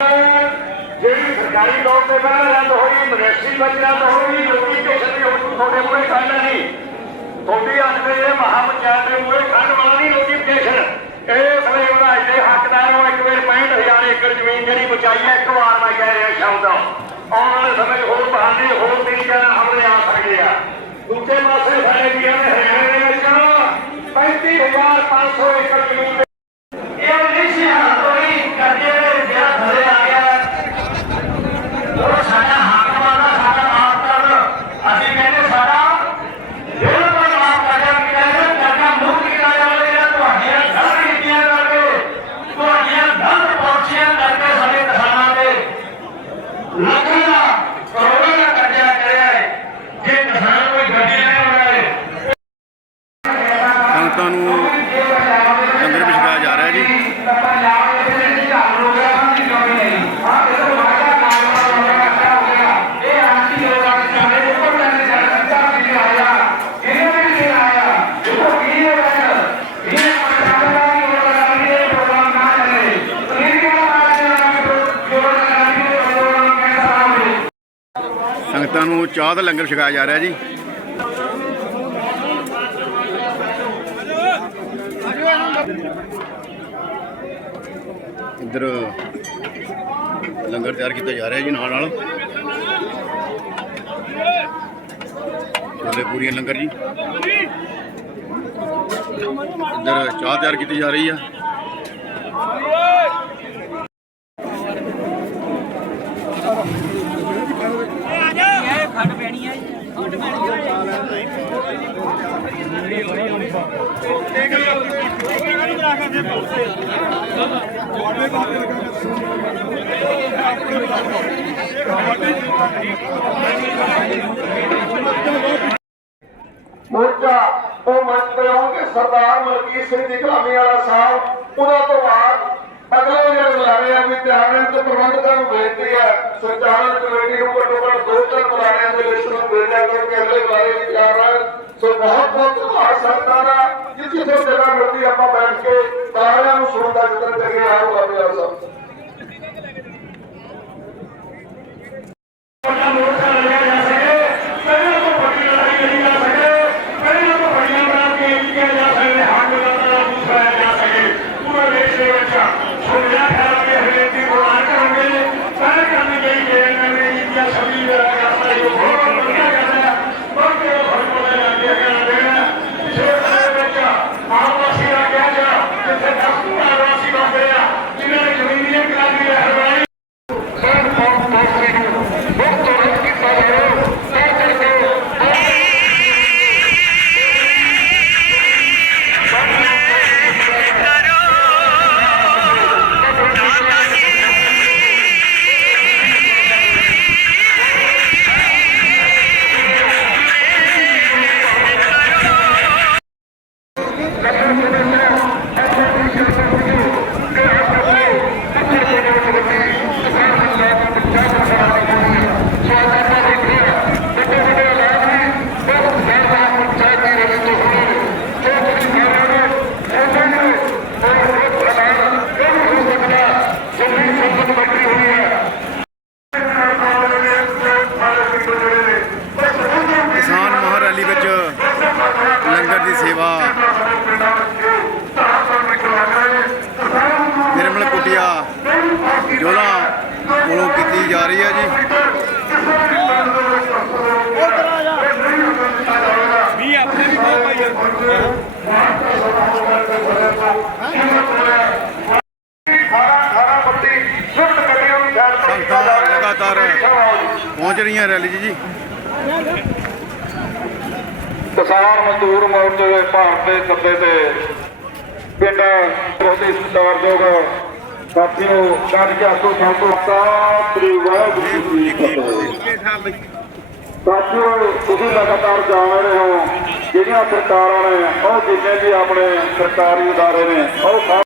ਜਿਹੜੀ ਸਰਕਾਰੀ ਤੌਰ ਤੇ ਪਹਿਲਾਂ ਰੱਦ ਹੋਈ ਮਨੇਸੀ ਬੱਚਿਆਂ ਤੋਂ ਹੋਈ ਨੋਟੀਫਿਕੇਸ਼ਨ ਵੀ ਹੁਣ ਤੁਹਾਡੇ ਮੂਹਰੇ ਕੱਢ ਨਹੀਂ। ਤੁਹਾਡੀ ਅੱਜ ਦੇ ਇਹ ਮਹਾ ਦੇ ਮੂਹਰੇ ਕੱਢ ਵਾਲੀ ਨੋਟੀਫਿਕੇਸ਼ਨ ਇਹ ਸਲੇ ਵਧਾਈ ਦੇ ਹੱਕਦਾਰ ਨੂੰ ਇੱਕ ਵਾਰ 65000 ਏਕੜ ਜ਼ਮੀਨ ਜਿਹੜੀ ਬਚਾਈ ਹੈ, ਇੱਕ ਵਾਰ ਮੈਂ ਕਹਿ ਰਿਹਾ ਸ਼ਬਦ ਆਉਣ ਵਾਲੇ ਸਮੇਂ 'ਚ ਹੋਰ ਬਹਾਨੇ, ਹੋਰ ਤਰੀਕਿਆਂ ਨਾਲ ਹਮਲੇ ਆ ਸਕਦੇ ਆ। ਦੂਜੇ ਪਾਸੇ ਸਾਡੇ ਵੀਰਾਂ ਨੇ, ਹਰਿਆਣੇ ਦੇ ਵਿੱਚ 35500 ਏਕੜ ਜ਼ਮੀਨ ਇਹ ਨਹੀਂ ਸੀ ਕੋਈ ਕਰਜ਼ੇ ਦੇ ਜਿਹੜਾ ਥੱਲੇ ਆ ਗਿਆ ਉਹ ਸਾਡਾ ਹੱਕ ਵਾਲਾ ਸਾਡਾ ਮਾਫ ਕਰ ਅਸੀਂ ਕਹਿੰਦੇ ਸਾਡਾ ਜਿਹੜਾ ਕੋਈ ਮਾਫ ਕਰ ਜਾ ਕਿ ਕਹਿੰਦੇ ਕਰਜ਼ਾ ਮੁਕਤ ਕੀਤਾ ਜਾਵੇ ਜਿਹੜਾ ਤੁਹਾਡੀਆਂ ਗਲਤ ਨੀਤੀਆਂ ਕਰਕੇ ਤੁਹਾਡੀਆਂ ਗਲਤ ਪਾਲਿਸੀਆਂ ਕਰਕੇ ਸਾਡੇ ਕਿਸਾਨਾਂ ਦੇ ਲੱਖਾਂ ਦਾ ਕਰੋੜਾਂ ਦਾ ਕਰਜ਼ਾ ਕਰਿਆ ਹੈ ਜੇ ਕਿਸਾਨ ਕੋਈ ਗੱਡੀ ਲੈਣ ਵਾਲਾ ਹੈ ਸੰਗਤਾਂ ਨੂੰ ਲੰਗਰ ਵੀ ਛਕਾਇਆ ਜਾ ਰਿਹਾ ਜੀ ਸੰਗਤਾਂ ਨੂੰ ਚਾਹ ਦਾ ਲੰਗਰ ਛਕਾਇਆ ਜਾ ਰਿਹਾ ਜੀ। ਇੱਧਰ ਲੰਗਰ ਤਿਆਰ ਕੀਤਾ ਜਾ ਰਿਹਾ ਜੀ ਨਾਲ ਨਾਲ ਛੋਲੇ ਪੂਰੀਆਂ ਲੰਗਰ ਜੀ। ਇੱਧਰ ਚਾਹ ਤਿਆਰ ਕੀਤੀ ਜਾ ਰਹੀ ਆ। ਮੋਰਚਾ, ਉਹ ਮੰਚ ਤੇ ਆਉਣਗੇ ਸਰਦਾਰ ਮਲਕੀਤ ਸਿੰਘ ਜੀ ਕਲਾਮੀ ਵਾਲਾ ਸਾਹਿਬ। ਉਹਨਾਂ ਤੋਂ ਬਾਅਦ ਅਗਲੇ ਜਿਹੜੇ ਬੁਲਾਰੇ ਆ, ਵੀ ਧਿਆਨ ਤੇ ਪ੍ਰਬੰਧਕਾਂ ਨੂੰ ਬੇਨਤੀ ਹੈ, ਸੰਚਾਲਨ ਕਮੇਟੀ ਨੂੰ ਘੱਟੋ ਘੱਟ ਦੋ ਤਿੰਨ ਬੁਲਾਰਿਆਂ ਦੇ ਲਿਸਟ ਨੂੰ ਭੇਜਿਆ ਕਰੋ ਕਿ ਅਗਲੇ ਬੁਲਾਰੇ ਵੀ ਸੋ ਬਹੁਤ ਬਹੁਤ ਜਿੱਥੇ ਜਗ੍ਹਾ ਮਿਲਦੀ ਆਪਾਂ ਬੈਠ ਕੇ ਸਾਰਿਆਂ ਨੂੰ ਸੁਣਨ ਦਾ ਜਿੱਦਣ ਕਰੀਏ, ਆਓ ਬਾਬੇ ਆ ਸਾਹਿਬ। ਲਗਾਤਾਰ ਪਹੁੰਚ ਰਹੀਆਂ ਰੈਲੀ 'ਚ ਜੀ ਕਿਸਾਨ ਮਜ਼ਦੂਰ ਮੋਰਚੇ ਦੇ ਭਾਰਤ ਦੇ ਸੱਦੇ ਤੇ ਪਿੰਡ ਪ੍ਰੋਤੀ ਸਤਿਕਾਰਯੋਗ ਸਾਥੀਓ ਕਰ ਕੇ ਆਸੋ ਸੰਤੋ ਸ੍ਰੀ ਵਾਹਿਗੁਰੂ ਜੀ ਕੀ ਫਤਿਹ ਸਾਥੀਓ ਤੁਸੀਂ ਲਗਾਤਾਰ ਜਾਣ ਰਹੇ ਹੋ ਜਿਹੜੀਆਂ ਸਰਕਾਰਾਂ ਨੇ ਉਹ ਜਿੰਨੇ ਵੀ ਆਪਣੇ ਸਰਕਾਰੀ ادارے ਨੇ ਉਹ ਸਾਰੇ